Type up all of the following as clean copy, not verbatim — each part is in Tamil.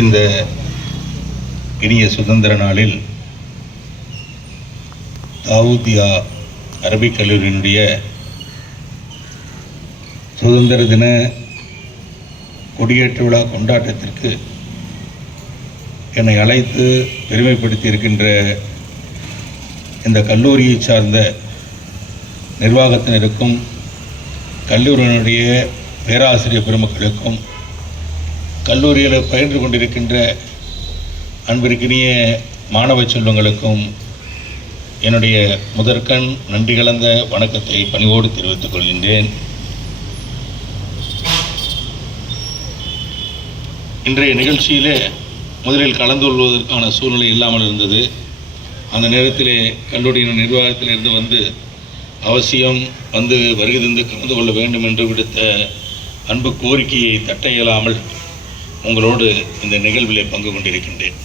இந்த இனிய சுதந்திர நாளில் தாவூதியா அரபிக் கல்லூரியினுடைய சுதந்திர தின கொடியேற்று விழா கொண்டாட்டத்திற்கு என்னை அழைத்து பெருமைப்படுத்தி இருக்கின்ற இந்த கல்லூரியை சார்ந்த நிர்வாகத்தினருக்கும் கல்லூரியினுடைய பேராசிரியர் பெருமக்களுக்கும் கல்லூரியில் பயின்று கொண்டிருக்கின்ற அன்பிற்கினிய மாணவ செல்வங்களுக்கும் என்னுடைய முதற்கண் நன்றி கலந்த வணக்கத்தை பணிவோடு தெரிவித்துக் கொள்கின்றேன். இன்றைய நிகழ்ச்சியிலே முதலில் கலந்து கொள்வதற்கான சூழ்நிலை இல்லாமல் இருந்தது. அந்த நேரத்திலே கல்லூரியின் நிர்வாகத்திலிருந்து வந்து அவசியம் வந்து வருகை தந்து கலந்து கொள்ள வேண்டும் என்று விடுத்த அன்பு கோரிக்கையை தட்ட இயலாமல் உங்களோடு இந்த நிகழ்விலே பங்கு கொண்டிருக்கின்றேன்.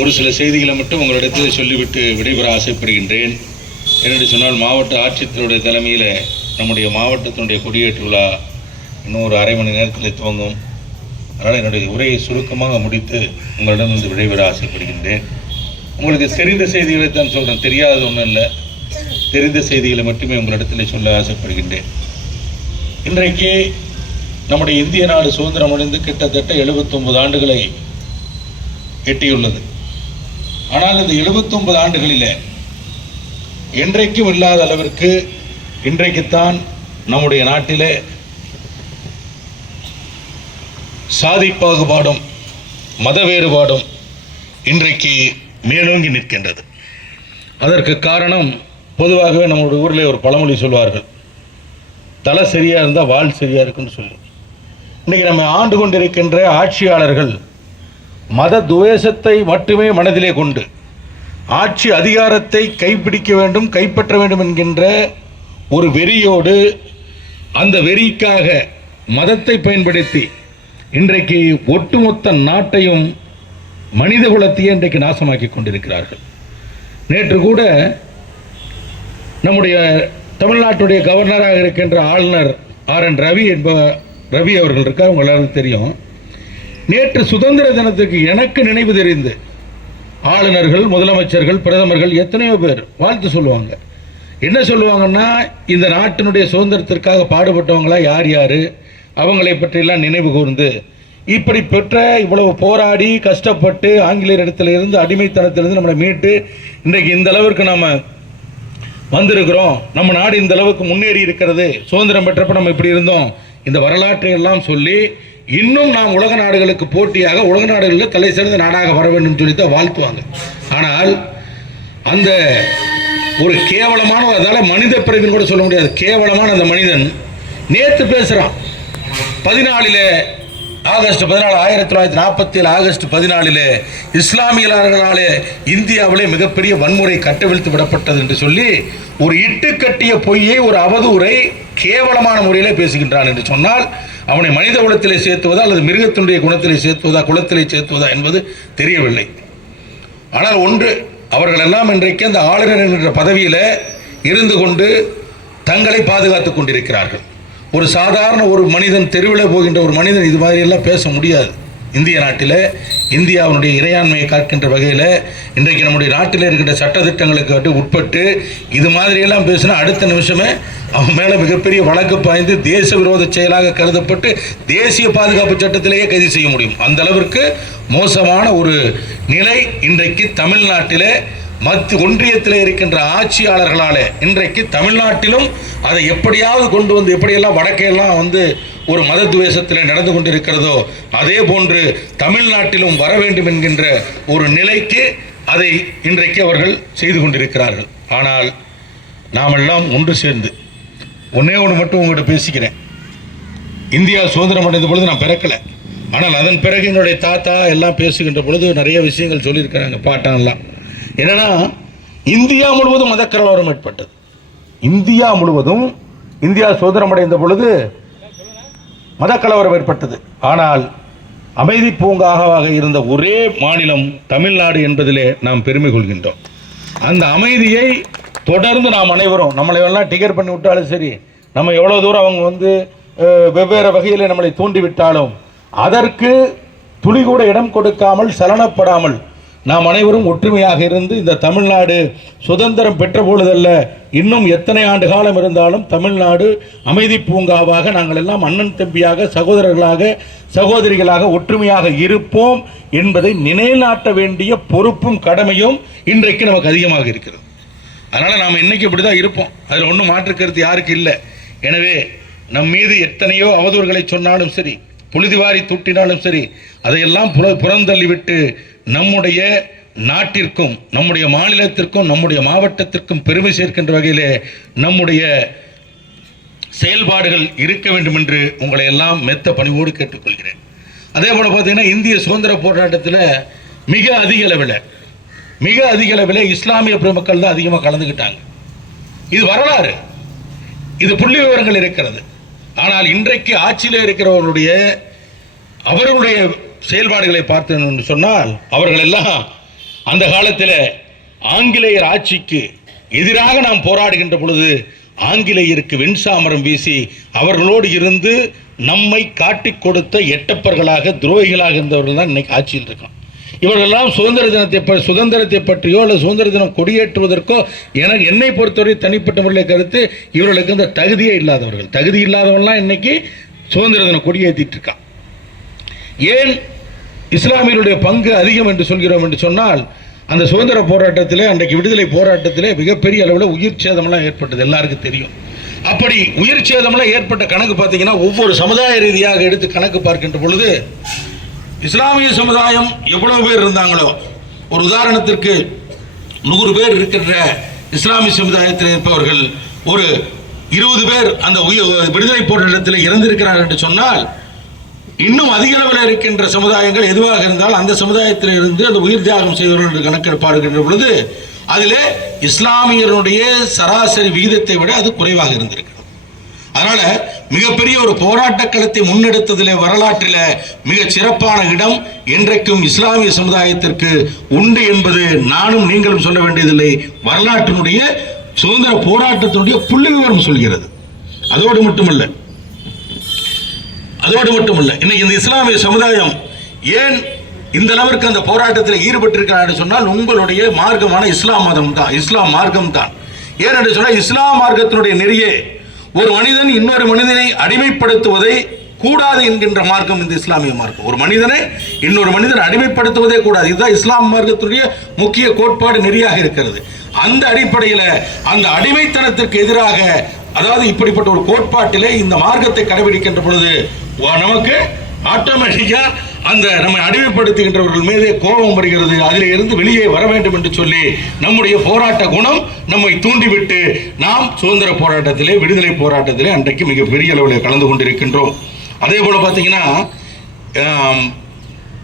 ஒரு சில செய்திகளை மட்டும் உங்களிடத்தில் சொல்லிவிட்டு விடைபெற ஆசைப்படுகின்றேன். என்னென்று சொன்னால், மாவட்ட ஆட்சித்தருடைய தலைமையில் நம்முடைய மாவட்டத்தினுடைய கொடியேற்று விழா இன்னும் ஒரு அரை மணி நேரத்தில் துவங்கும். அதனால் என்னுடைய உரையை சுருக்கமாக முடித்து உங்களிடம் வந்து விடைபெற ஆசைப்படுகின்றேன். உங்களுக்கு தெரிந்த செய்திகளை தான் சொல்கிறேன், தெரியாதது ஒன்றும் இல்லை. தெரிந்த செய்திகளை மட்டுமே உங்களிடத்தில் சொல்ல ஆசைப்படுகின்றேன். இன்றைக்கு நம்முடைய இந்திய நாடு சுதந்திரம் அடைந்து கிட்டத்தட்ட 79 ஆண்டுகளை எட்டியுள்ளது. ஆனால் இந்த 79 ஆண்டுகளில் என்றைக்கும் இல்லாத அளவிற்கு இன்றைக்குத்தான் நம்முடைய நாட்டிலே சாதி பாகுபாடும் மத வேறுபாடும் இன்றைக்கு மேலோங்கி நிற்கின்றது. அதற்கு காரணம், பொதுவாகவே நம்முடைய ஊரில் ஒரு பழமொழி சொல்வார்கள், தலை சரியாக இருந்தால் வால் சரியாக இருக்குன்னு சொல்லி. இன்றைக்கி நம்ம ஆண்டு கொண்டிருக்கின்ற ஆட்சியாளர்கள் மத துவேஷத்தை மட்டுமே மனதிலே கொண்டு ஆட்சி அதிகாரத்தை கைப்பிடிக்க வேண்டும், கைப்பற்ற வேண்டும் என்கின்ற ஒரு வெறியோடு, அந்த வெறிக்காக மதத்தை பயன்படுத்தி இன்றைக்கு ஒட்டுமொத்த நாட்டையும் மனித குலத்தையே இன்றைக்கு நாசமாக்கி கொண்டிருக்கிறார்கள். நேற்று கூட நம்முடைய தமிழ்நாட்டுடைய கவர்னராக இருக்கின்ற ஆளுநர் RN ரவி அவர்கள் இருக்கார், உங்க எல்லாருக்கும் தெரியும். நேற்று சுதந்திர தினத்துக்கு எனக்கு நினைவு தெரிந்து ஆளுநர்கள், முதலமைச்சர்கள், பிரதமர்கள் எத்தனையோ பேர் வாழ்த்து சொல்லுவாங்க. என்ன சொல்லுவாங்கன்னா, இந்த நாட்டினுடைய சுதந்திரத்திற்காக பாடுபட்டவங்களா யார் யார், அவங்களை பற்றியெல்லாம் நினைவு கூர்ந்து, இப்படி பெற்ற இவ்வளவு போராடி கஷ்டப்பட்டு ஆங்கிலேயர் இடத்துல இருந்து அடிமைத்தனத்திலிருந்து நம்மளை மீட்டு இன்றைக்கு இந்த அளவிற்கு நாம் வந்திருக்கிறோம், நம்ம நாடு இந்த அளவுக்கு முன்னேறி இருக்கிறது, சுதந்திரம் பெற்றப்ப நம்ம இப்படி இருந்தோம், இந்த வரலாற்றை எல்லாம் சொல்லி இன்னும் நாம் உலக நாடுகளுக்கு போட்டியாக உலக நாடுகளில் தலை சிறந்த நாடாக வர வேண்டும் சொல்லி தான் வாழ்த்துவாங்க. ஆனால் அந்த ஒரு கேவலமான, அதால் மனித பிறவின்னு கூட சொல்ல முடியாது, கேவலமான அந்த மனிதன் நேற்று பேசுகிறான். 14 ஆகஸ்ட் 14 1947 ஆகஸ்ட் 14 இஸ்லாமியர்களாலே இந்தியாவிலே மிகப்பெரிய வன்முறை கட்டவிழ்த்து விடப்பட்டது என்று சொல்லி ஒரு இட்டு கட்டிய பொய்யை, ஒரு அவதூறை கேவலமான முறையிலே பேசுகின்றான் என்று சொன்னால், அவனை மனித குலத்திலே சேர்த்துவதா அல்லது மிருகத்தினுடைய குணத்திலே சேர்த்துவதா, குலத்திலே சேர்த்துவதா என்பது தெரியவில்லை. ஆனால் ஒன்று, அவர்கள் எல்லாம் இன்றைக்கு அந்த ஆளுநர் என்கிற பதவியில் இருந்து கொண்டு தங்களை பாதுகாத்துக் கொண்டிருக்கிறார்கள். ஒரு சாதாரண ஒரு மனிதன், தெருவில் போகின்ற ஒரு மனிதன் இது மாதிரியெல்லாம் பேச முடியாது. இந்திய நாட்டில் இந்தியாவினுடைய இறையாண்மையை காக்கின்ற வகையில் இன்றைக்கு நம்முடைய நாட்டில் இருக்கின்ற சட்டத்திட்டங்களுக்கு உட்பட்டு இது மாதிரியெல்லாம் பேசினா அடுத்த நிமிஷமே அவன் மேலே மிகப்பெரிய வழக்கு பாய்ந்து தேச விரோத செயலாக கருதப்பட்டு தேசிய பாதுகாப்பு சட்டத்திலேயே கைது செய்ய முடியும். அந்த அளவிற்கு மோசமான ஒரு நிலை இன்றைக்கு தமிழ்நாட்டில் ஒன்றியத்தில் இருக்கின்ற ஆட்சியாளர்களால் இன்றைக்கு தமிழ்நாட்டிலும் அதை எப்படியாவது கொண்டு வந்து, எப்படியெல்லாம் வடக்கையெல்லாம் வந்து ஒரு மத துவேஷத்தில் நடந்து கொண்டிருக்கிறதோ அதே போன்று தமிழ்நாட்டிலும் வர வேண்டும் என்கின்ற ஒரு நிலைக்கு அதை இன்றைக்கு அவர்கள் செய்து கொண்டிருக்கிறார்கள். ஆனால் நாமெல்லாம் ஒன்று சேர்ந்து ஒன்றே ஒன்று மட்டும் உங்கள்கிட்ட பேசிக்கிறேன். இந்தியா சுதந்திரம் அடைந்த பொழுது நான் பிறக்கலை, ஆனால் அதன் பிறகு என்னுடைய தாத்தா எல்லாம் பேசுகின்ற பொழுது நிறைய விஷயங்கள் சொல்லியிருக்கிறாங்க, பாட்டானெல்லாம். என்னன்னா, இந்தியா முழுவதும் மதக்கலவரம் ஏற்பட்டது. இந்தியா முழுவதும் இந்தியா சுதந்திரம் அடைந்த பொழுது மதக்கலவரம் ஏற்பட்டது. ஆனால் அமைதி பூங்காவாக இருந்த ஒரே மாநிலம் தமிழ்நாடு என்பதிலே நாம் பெருமை கொள்கின்றோம். அந்த அமைதியை தொடர்ந்து நாம் அனைவரும், நம்மளை எல்லாம் டிகர் பண்ணி விட்டாலும் சரி, நம்ம எவ்வளோ தூரம் அவங்க வந்து வெவ்வேறு வகையில் நம்மளை தூண்டிவிட்டாலும் அதற்கு துளி கூட இடம் கொடுக்காமல் சலனப்படாமல் நாம் அனைவரும் ஒற்றுமையாக இருந்து இந்த தமிழ்நாடு சுதந்திரம் பெற்ற பொழுதல்ல, இன்னும் எத்தனை ஆண்டு காலம் இருந்தாலும் தமிழ்நாடு அமைதி பூங்காவாக நாங்கள் எல்லாம் அண்ணன் தம்பியாக, சகோதரர்களாக, சகோதரிகளாக ஒற்றுமையாக இருப்போம் என்பதை நிலைநாட்ட வேண்டிய பொறுப்பும் கடமையும் இன்றைக்கு நமக்கு அதிகமாக இருக்கிறது. அதனால் நாம் இன்னைக்கு இப்படி தான் இருப்போம், அதில் ஒன்றும் மாற்றுக்கிறது யாருக்கு இல்லை. எனவே நம் மீது எத்தனையோ அவதூறுகளை சொன்னாலும் சரி, புழுதிவாரி தூட்டினாலும் சரி, அதையெல்லாம் புறந்தள்ளிவிட்டு நம்முடைய நாட்டிற்கும் நம்முடைய மாநிலத்திற்கும் நம்முடைய மாவட்டத்திற்கும் பெருமை சேர்க்கின்ற வகையிலே நம்முடைய செயல்பாடுகள் இருக்க வேண்டும் என்று உங்களை எல்லாம் மெத்த பணிவோடு கேட்டுக்கொள்கிறேன். அதே போல் பார்த்தீங்கன்னா, இந்திய சுதந்திர போராட்டத்தில் மிக அதிக அளவில் இஸ்லாமிய பெருமக்கள் தான் அதிகமாக கலந்துக்கிட்டாங்க. இது வரலாறு, இது புள்ளி விவரங்கள் இருக்கிறது. ஆனால் இன்றைக்கு ஆட்சியில் இருக்கிறவர்களுடைய அவர்களுடைய செயல்பாடுகளை பார்த்தேன்னு சொன்னால், அவர்கள் எல்லாம் அந்த காலத்தில் ஆங்கிலேயர் ஆட்சிக்கு எதிராக நாம் போராடுகின்ற பொழுது ஆங்கிலேயருக்கு வெண்சாமரம் வீசி அவர்களோடு இருந்து நம்மை காட்டிக் கொடுத்த எட்டப்பர்களாக, துரோகிகளாக இருந்தவர்கள் தான் இன்னைக்கு ஆட்சியில் இருக்கான். இவர்களெல்லாம் சுதந்திரத்தை பற்றியோ அல்லது சுதந்திர தினம் கொடியேற்றுவதற்கோ என்னை பொறுத்தவரை தனிப்பட்ட முறையில் கருத்து, இவர்களுக்கு அந்த தகுதியே இல்லாதவர்கள். தகுதி இல்லாதவன்லாம் இன்னைக்கு சுதந்திர தினம் கொடியேற்றிட்டு இருக்கான். ஏன் இஸ்லாமியருடைய பங்கு அதிகம் என்று சொல்கிறோம் என்று சொன்னால், அந்த சுதந்திர போராட்டத்தில், அன்றைக்கு விடுதலை போராட்டத்தில் மிகப்பெரிய அளவில் உயிர் சேதமெல்லாம் ஏற்பட்டது, எல்லாருக்கும் தெரியும். அப்படி உயிர் சேதமெல்லாம் ஏற்பட்ட கணக்கு பார்த்தீங்கன்னா, ஒவ்வொரு சமுதாய ரீதியாக எடுத்து கணக்கு பார்க்கின்ற பொழுது இஸ்லாமிய சமுதாயம் எவ்வளவு பேர் இருந்தாங்களோ, ஒரு உதாரணத்திற்கு 100 பேர் இருக்கின்ற இஸ்லாமிய சமுதாயத்தில் இருப்பவர்கள் ஒரு 20 பேர் அந்த விடுதலை போராட்டத்தில் இறந்திருக்கிறார் என்று சொன்னால், இன்னும் அதிக அளவில் இருக்கின்ற சமுதாயங்கள் எதுவாக இருந்தால் அந்த சமுதாயத்தில் இருந்து அந்த உயிர் தியாகம் செய்தவர்கள் என்று கணக்கெடுப்பாடுகின்ற பொழுது அதில் இஸ்லாமியருடைய சராசரி விகிதத்தை விட அது குறைவாக இருந்திருக்கிறது. அதனால மிகப்பெரிய ஒரு போராட்ட களத்தை முன்னெடுத்ததில் வரலாற்றில் மிக சிறப்பான இடம் என்றைக்கும் இஸ்லாமிய சமுதாயத்திற்கு உண்டு என்பது நானும் நீங்களும் சொல்ல வேண்டியதில்லை, வரலாற்றினுடைய சுதந்திர போராட்டத்தினுடைய புள்ளி விவரம் சொல்கிறது. அதோடு மட்டுமல்ல, இன்னைக்கு இந்த இஸ்லாமிய சமுதாயம் ஏன் இந்த அளவிற்கு அந்த போராட்டத்தில் ஈடுபட்டிருக்கிறார் சொன்னால், உங்களுடைய மார்க்கமான இஸ்லாம் மார்க்கம் தான். ஏனென்று சொன்னால், இஸ்லாம் மார்க்கத்தினுடைய நெறியே ஒரு மனிதன் இன்னொரு மனிதனை அடிமைப்படுத்துவதை கூடாது என்கின்ற மார்க்கம் இந்த இஸ்லாமிய மார்க்கம். ஒரு மனிதனை இன்னொரு மனிதன் அடிமைப்படுத்துவதே கூடாது, இதுதான் இஸ்லாம் மார்க்கத்தினுடைய முக்கிய கோட்பாடு நெறியாக இருக்கிறது. அந்த அடிப்படையில் அந்த அடிமைத்தனத்திற்கு எதிராக, அதாவது இப்படிப்பட்ட ஒரு கோட்பாட்டிலே இந்த மார்க்கத்தை கடைபிடிக்கின்ற பொழுது நமக்கு ஆட்டோமேட்டிக்கா அந்த நம்மை அடிமைப்படுத்துகின்றவர்கள் மீது கோபம் வருகிறது, அதில் இருந்து வெளியே வர வேண்டும் என்று சொல்லி நம்முடைய போராட்ட குணம் நம்மை தூண்டிவிட்டு நாம் சுதந்திர போராட்டத்திலே, விடுதலை போராட்டத்திலே அன்றைக்கு மிகப்பெரிய அளவில் கலந்து கொண்டிருக்கின்றோம். அதே போல பார்த்தீங்கன்னா,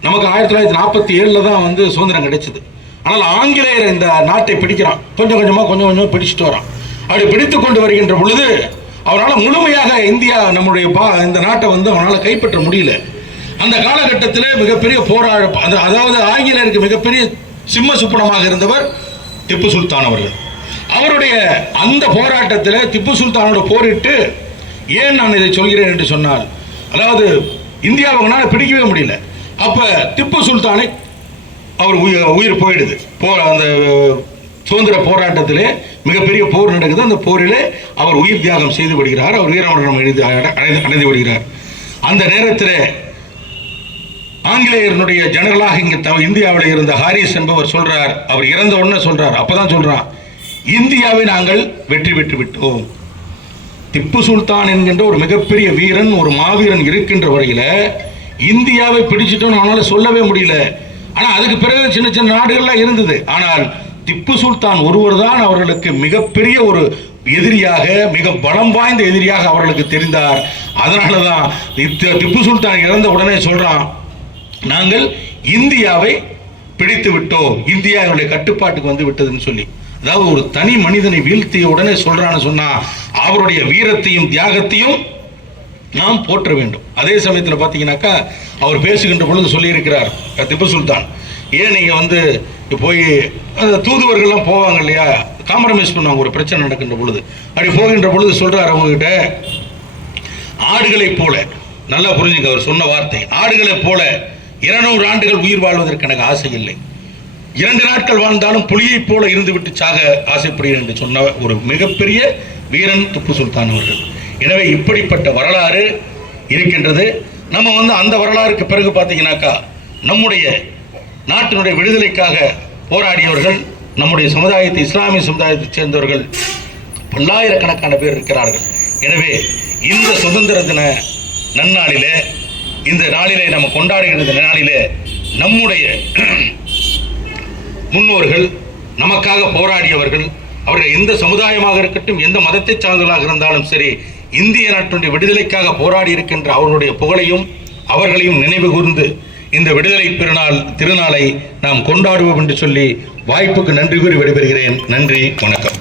நமக்கு 1947 தான் சுதந்திரம் கிடைச்சது. ஆனால் ஆங்கிலேயர் இந்த நாட்டை பிடிக்கிறான், கொஞ்சம் கொஞ்சமாக பிடிச்சிட்டு வரான். அப்படி பிடித்து கொண்டு வருகின்ற பொழுது அவரால் முழுமையாக இந்தியா நம்முடைய இந்த நாட்டை அவனால் கைப்பற்ற முடியல. அந்த காலகட்டத்தில் மிகப்பெரிய அதாவது ஆங்கிலேயருக்கு மிகப்பெரிய சிம்ம சுப்பனமாக இருந்தவர் திப்பு சுல்தான் அவர்கள். அவருடைய அந்த போராட்டத்தில் திப்பு சுல்தானோட போரிட்டு, ஏன் நான் இதை சொல்கிறேன் என்று சொன்னால், அதாவது இந்தியாவை பிடிக்கவே முடியல. அப்ப திப்பு சுல்தானை அவர் உயிர் போயிடுது. அந்த சுதந்திர போராட்டத்திலே மிகப்பெரிய போர் நடக்குது. அந்த போரிலே அவர் உயிர் தியாகம் செய்து விடுகிறார், அவர் வீரமரணம் அடைந்து விடுகிறார். அந்த நேரத்தில் ஆங்கிலேயருடைய ஜெனரலாக இங்கே இந்தியாவில் இருந்த ஹாரிஸ் என்பவர் சொல்றார், அவர் இறந்த உடனே சொல்றார், அப்பதான் சொல்றான், இந்தியாவை நாங்கள் வெற்றி பெற்று விட்டோம். திப்பு சுல்தான் என்கின்ற ஒரு மிகப்பெரிய வீரன், ஒரு மாவீரன் இருக்கின்ற வரையில இந்தியாவை பிடிச்சிட்டோம் அவனால சொல்லவே முடியல. ஆனா அதுக்கு பிறகு சின்ன சின்ன நாடுகள்லாம் இருந்தது. ஆனால் திப்பு சுல்தான் ஒருவர் தான் அவர்களுக்கு மிகப்பெரிய ஒரு எதிரியாக, மிக பலம் வாய்ந்த எதிரியாக அவர்களுக்கு தெரிந்தார். அதனாலதான் திப்பு சுல்தான் இறந்த உடனே சொல்றான், நாங்கள் இந்தியாவை பிடித்து விட்டோம், இந்தியா என்னுடைய கட்டுப்பாட்டுக்கு வந்து விட்டதுன்னு சொல்லி. அதாவது ஒரு தனி மனிதனை வீழ்த்திய உடனே சொல்றான்னு சொன்னா அவருடைய வீரத்தையும் தியாகத்தையும் நாம் போற்ற வேண்டும். அதே சமயத்தில் பார்த்தீங்கன்னாக்கா அவர் பேசுகின்ற பொழுது சொல்லியிருக்கிறார் திப்பு சுல்தான், ஏன் நீங்க போய் அந்த தூதுவர்கள்லாம் போவாங்க இல்லையா, காம்ப்ரமைஸ் பண்ணுவாங்க ஒரு பிரச்சனை நடக்கின்ற பொழுது. அப்படி போகின்ற பொழுது சொல்றாரு அவங்ககிட்ட, ஆடுகளை போல, நல்லா புரிஞ்சுங்க அவர் சொன்ன வார்த்தை, ஆடுகளை போல 200 ஆண்டுகள் உயிர் வாழ்வதற்கு எனக்கு ஆசை இல்லை. 2 நாட்கள் வாழ்ந்தாலும் புலியைப் போல இருந்துவிட்டு சாக ஆசைப்படுகிறேன் என்று சொன்ன ஒரு மிகப்பெரிய வீரன் திப்பு சுல்தான் அவர்கள். எனவே இப்படிப்பட்ட வரலாறு இருக்கின்றது. நம்ம அந்த வரலாறுக்கு பிறகு பார்த்தீங்கன்னாக்கா நம்முடைய நாட்டினுடைய விடுதலைக்காக போராடியவர்கள், நம்முடைய சமுதாயத்தை, இஸ்லாமிய சமுதாயத்தைச் சேர்ந்தவர்கள் பல்லாயிரக்கணக்கான பேர் இருக்கிறார்கள். எனவே இந்த சுதந்திர தின நன்னாளிலே, இந்த நாளிலே நம்ம கொண்டாடுகிற நாளிலே நம்முடைய முன்னோர்கள், நமக்காக போராடியவர்கள், அவர்கள் எந்த சமுதாயமாக இருக்கட்டும், எந்த மதத்தை சார்ந்தவர்களாக இருந்தாலும் சரி, இந்திய நாட்டினுடைய விடுதலைக்காக போராடி இருக்கின்ற அவர்களுடைய புகழையும் அவர்களையும் நினைவு கூர்ந்து இந்த விடுதலை திருநாளை நாம் கொண்டாடுவோம் என்று சொல்லி வாய்ப்புக்கு நன்றி கூறி விடைபெறுகிறேன். நன்றி, வணக்கம்.